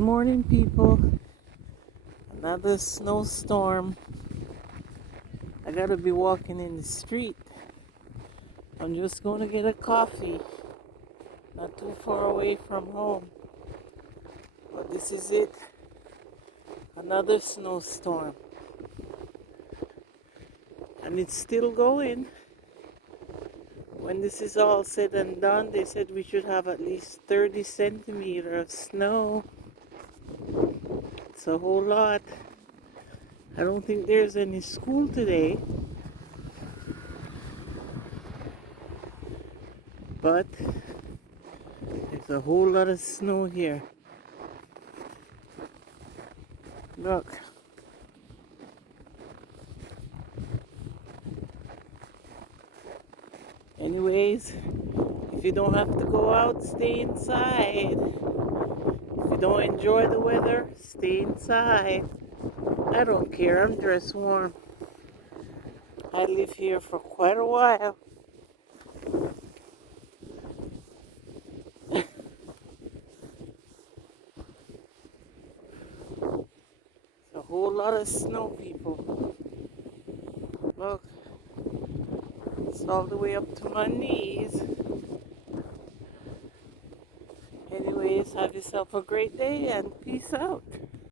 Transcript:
morning, people. Another snowstorm. I gotta be walking in the street. I'm just gonna get a coffee, not too far away from home. But this is it. Another snowstorm. And it's still going. When this is all said and done, they said we should have at least 30 centimeters of snow. It's a whole lot. I don't think there's any school today. But there's a whole lot of snow here. Look. Anyways, if you don't have to go out, stay inside. If you don't enjoy the weather, stay inside. I don't care, I'm dressed warm. I live here for quite a while. It's a whole lot of snow, people. Look, it's all the way up to my knees. Anyways, have yourself a great day and peace out.